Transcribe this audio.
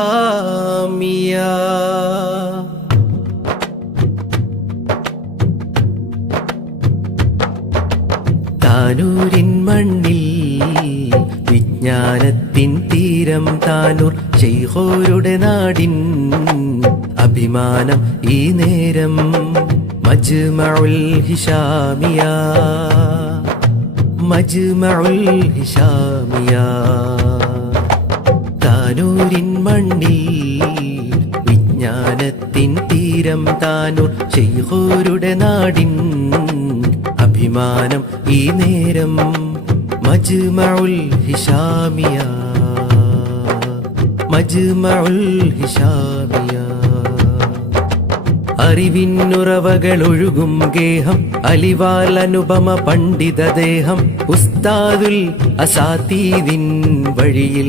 ഹിശാമിയ താനൂരിൻ മണ്ണിൽ വിജ്ഞാനത്തിൻ തീരം താനൂർ ശൈഖോരുടെ നാടിൻ അഭിമാനം ഈ നേരം മജ്മഉൽ ഹിശാമിയ മജ്മഉൽ ഹിശാമിയ താനൂരിൻ മണ്ണിൽ വിജ്ഞാനത്തിൻ തീരം താനൂർ ശൈഖോരുടെ നാടിൻ അഭിമാനം ഈ നേരം മജ്മഉൽ ഹിശാമിയ മജ്മഉൽ ഹിശാമിയ അറിവിന്നുറവകൾ ഒഴുകും ഗേഹം അലിവാൽ അനുപമ പണ്ഡിത ദേഹം ഉസ്താദുൽ അസാതീദിൻ വഴിയിൽ